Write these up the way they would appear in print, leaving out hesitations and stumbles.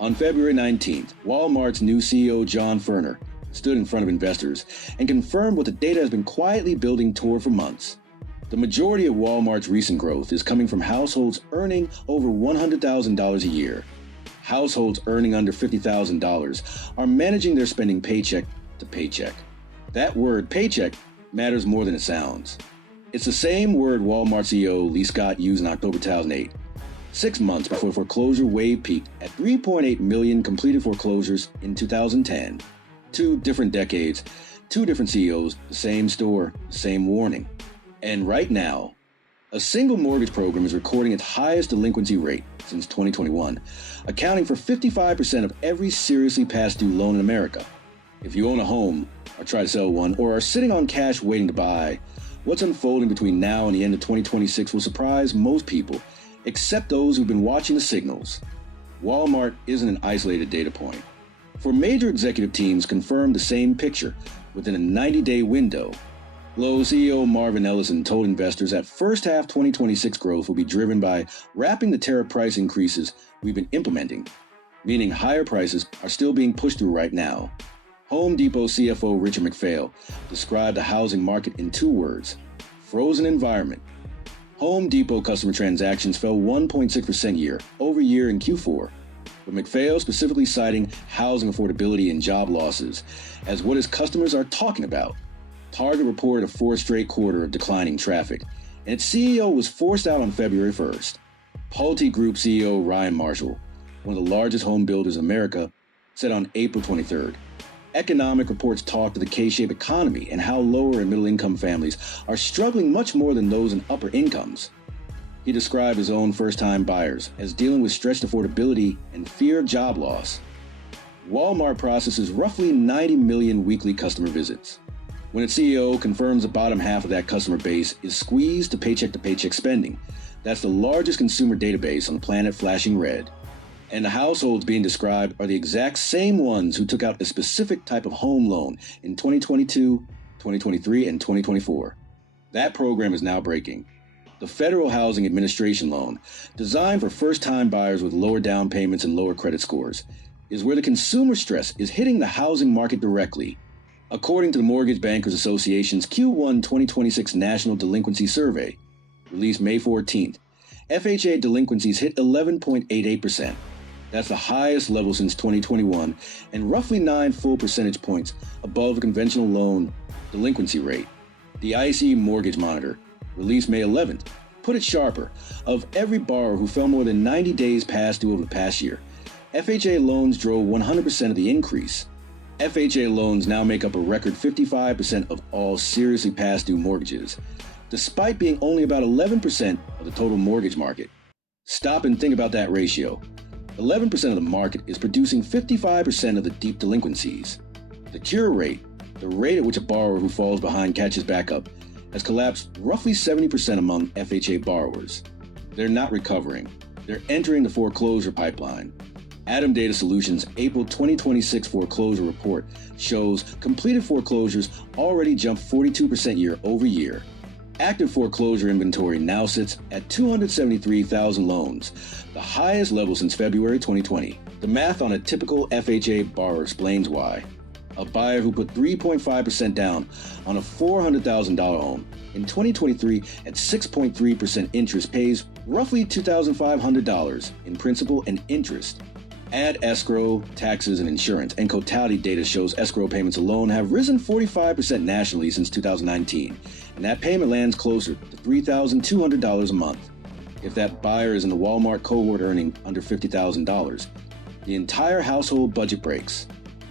On February 19th, Walmart's new CEO John Furner stood in front of investors and confirmed what the data has been quietly building toward for months. The majority of Walmart's recent growth is coming from households earning over $100,000 a year. Households earning under $50,000 are managing their spending paycheck to paycheck. That word, paycheck, matters more than it sounds. It's the same word Walmart CEO Lee Scott used in October 2008. 6 months before foreclosure wave peaked at 3.8 million completed foreclosures in 2010. 2 different decades, 2 different CEOs, the same store, the same warning. And right now, a single mortgage program is recording its highest delinquency rate since 2021, accounting for 55% of every seriously past due loan in America. If you own a home, or try to sell one, or are sitting on cash waiting to buy, what's unfolding between now and the end of 2026 will surprise most people, except those who've been watching the signals. Walmart isn't an isolated data point. For major executive teams confirmed the same picture within a 90-day window. Lowe's CEO Marvin Ellison told investors that first half 2026 growth will be driven by wrapping the tariff price increases we've been implementing, meaning higher prices are still being pushed through right now. Home Depot CFO Richard McPhail described the housing market in 2 words: frozen environment. Home Depot customer transactions fell 1.6% year-over-year in Q4, with McPhail specifically citing housing affordability and job losses as what his customers are talking about. Target reported a 4th straight quarter of declining traffic, and its CEO was forced out on February 1st. Pulte Group CEO Ryan Marshall, one of the largest home builders in America, said on April 23rd, economic reports talk to the K-shaped economy and how lower and middle-income families are struggling much more than those in upper incomes. He described his own first-time buyers as dealing with stretched affordability and fear of job loss. Walmart processes roughly 90 million weekly customer visits. When its CEO confirms the bottom half of that customer base is squeezed to paycheck spending, that's the largest consumer database on the planet flashing red. And the households being described are the exact same ones who took out a specific type of home loan in 2022, 2023, and 2024. That program is now breaking. The Federal Housing Administration loan, designed for first-time buyers with lower down payments and lower credit scores, is where the consumer stress is hitting the housing market directly. According to the Mortgage Bankers Association's Q1 2026 National Delinquency Survey, released May 14th, FHA delinquencies hit 11.88%. That's the highest level since 2021 and roughly 9 full percentage points above the conventional loan delinquency rate. The ICE Mortgage Monitor, released May 11th, put it sharper. Of every borrower who fell more than 90 days past due over the past year, FHA loans drove 100% of the increase. FHA loans now make up a record 55% of all seriously past due mortgages, despite being only about 11% of the total mortgage market. Stop and think about that ratio. 11% of the market is producing 55% of the deep delinquencies. The cure rate, the rate at which a borrower who falls behind catches back up, has collapsed roughly 70% among FHA borrowers. They're not recovering. They're entering the foreclosure pipeline. Adam Data Solutions' April 2026 foreclosure report shows completed foreclosures already jumped 42% year-over-year. Active foreclosure inventory now sits at 273,000 loans, the highest level since February 2020. The math on a typical FHA borrower explains why. A buyer who put 3.5% down on a $400,000 home in 2023 at 6.3% interest pays roughly $2,500 in principal and interest. Add escrow, taxes, and insurance, and totality data shows escrow payments alone have risen 45% nationally since 2019, and that payment lands closer to $3,200 a month. If that buyer is in the Walmart cohort earning under $50,000, the entire household budget breaks.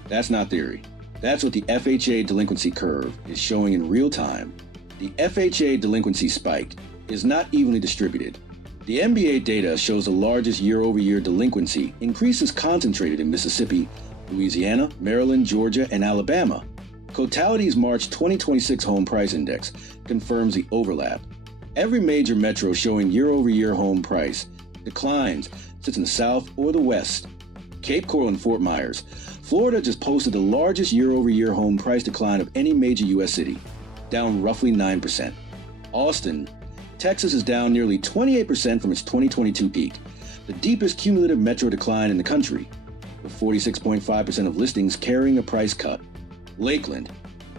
That's not theory. That's what the FHA delinquency curve is showing in real time. The FHA delinquency spike is not evenly distributed. The MBA data shows the largest year-over-year delinquency increases concentrated in Mississippi, Louisiana, Maryland, Georgia, and Alabama. Cotality's March 2026 Home Price Index confirms the overlap. Every major metro showing year-over-year home price declines sits in the South or the West. Cape Coral and Fort Myers, Florida just posted the largest year-over-year home price decline of any major U.S. city, down roughly 9%. Austin, Texas is down nearly 28% from its 2022 peak, the deepest cumulative metro decline in the country. with 46.5% of listings carrying a price cut. Lakeland.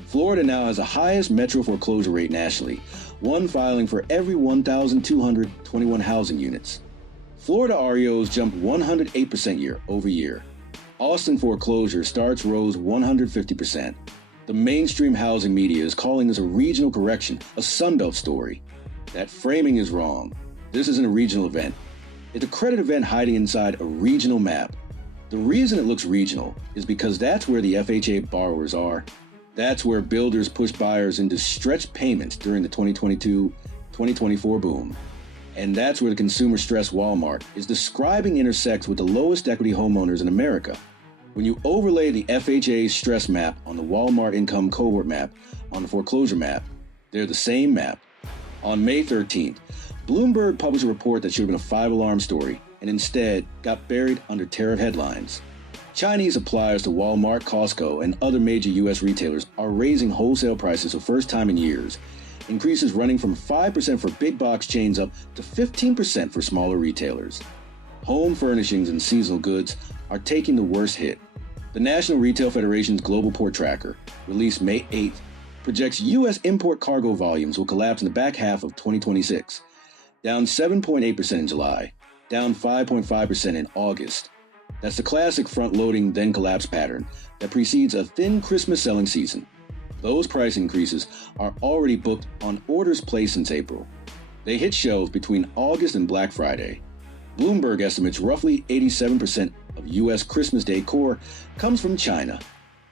Florida now has the highest metro foreclosure rate nationally, one filing for every 1,221 housing units. Florida REOs jumped 108% year over year. Austin foreclosure starts rose 150%. The mainstream housing media is calling this a regional correction, a Sunbelt story. That framing is wrong. This isn't a regional event. It's a credit event hiding inside a regional map. The reason it looks regional is because that's where the FHA borrowers are. That's where builders push buyers into stretched payments during the 2022-2024 boom. And that's where the consumer stress Walmart is describing intersects with the lowest equity homeowners in America. When you overlay the FHA stress map on the Walmart income cohort map on the foreclosure map, they're the same map. On May 13th, Bloomberg published a report that should have been a five-alarm story and instead got buried under tariff headlines. Chinese suppliers to Walmart, Costco, and other major U.S. retailers are raising wholesale prices for the first time in years, increases running from 5% for big box chains up to 15% for smaller retailers. Home furnishings and seasonal goods are taking the worst hit. The National Retail Federation's Global Port Tracker, released May 8th, projects U.S. import cargo volumes will collapse in the back half of 2026, down 7.8% in July, down 5.5% in August. That's the classic front-loading then collapse pattern that precedes a thin Christmas selling season. Those price increases are already booked on orders placed since April. They hit shelves between August and Black Friday. Bloomberg estimates roughly 87% of U.S. Christmas Day core comes from China.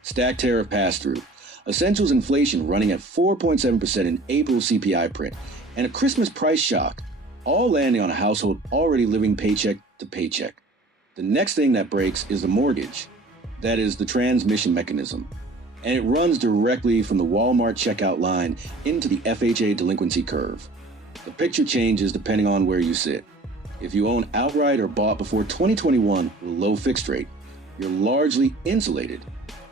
Stacked tariff pass-through, essentials inflation running at 4.7% in April CPI print, and a Christmas price shock, all landing on a household already living paycheck to paycheck. The next thing that breaks is the mortgage. That is the transmission mechanism. And it runs directly from the Walmart checkout line into the FHA delinquency curve. The picture changes depending on where you sit. If you own outright or bought before 2021 with a low fixed rate, you're largely insulated.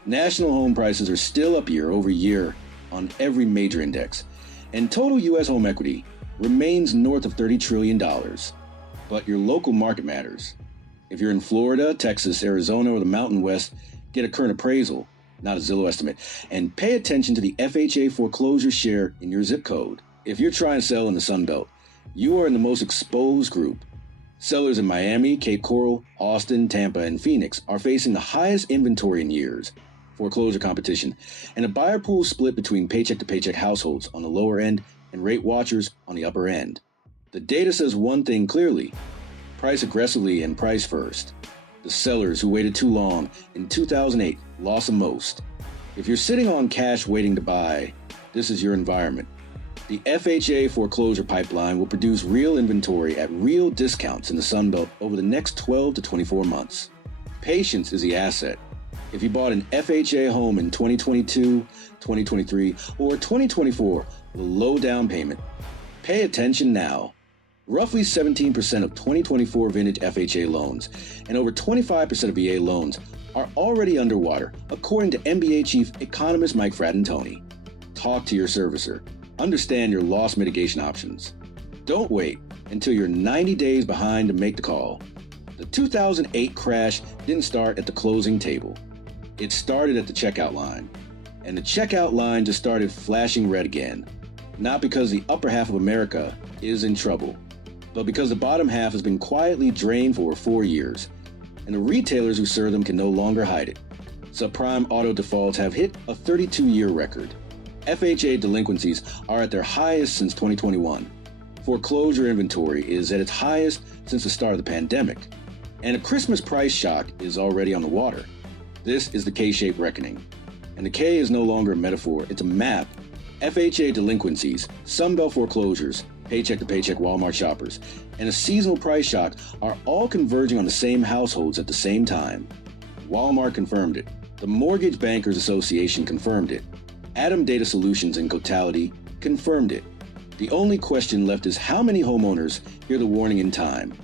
National home prices are still up year over year on every major index, and total U.S. home equity remains north of $30 trillion. But your local market matters. If you're in Florida, Texas, Arizona, or the Mountain West, get a current appraisal, not a Zillow estimate, and pay attention to the FHA foreclosure share in your zip code. If you're trying to sell in the Sun Belt, you are in the most exposed group. Sellers in Miami, Cape Coral, Austin, Tampa, and Phoenix are facing the highest inventory in years, foreclosure competition, and a buyer pool split between paycheck-to-paycheck households on the lower end and rate watchers on the upper end. The data says one thing clearly: price aggressively and price first. The sellers who waited too long in 2008 lost the most. If you're sitting on cash waiting to buy, this is your environment. The FHA foreclosure pipeline will produce real inventory at real discounts in the Sun Belt over the next 12 to 24 months. Patience is the asset. If you bought an FHA home in 2022, 2023, or 2024 with a low down payment, pay attention now. Roughly 17% of 2024 vintage FHA loans and over 25% of VA loans are already underwater, according to MBA chief economist Mike Fratantoni. Talk to your servicer. Understand your loss mitigation options. Don't wait until you're 90 days behind to make the call. The 2008 crash didn't start at the closing table. It started at the checkout line. And the checkout line just started flashing red again. Not because the upper half of America is in trouble, but because the bottom half has been quietly drained for 4 years, and the retailers who serve them can no longer hide it. Subprime auto defaults have hit a 32-year record. FHA delinquencies are at their highest since 2021. Foreclosure inventory is at its highest since the start of the pandemic. And a Christmas price shock is already on the water. This is the K-shaped reckoning. And the K is no longer a metaphor, it's a map. FHA delinquencies, Sunbelt foreclosures, paycheck-to-paycheck Walmart shoppers, and a seasonal price shock are all converging on the same households at the same time. Walmart confirmed it. The Mortgage Bankers Association confirmed it. Adam Data Solutions and Cotality confirmed it. The only question left is how many homeowners hear the warning in time.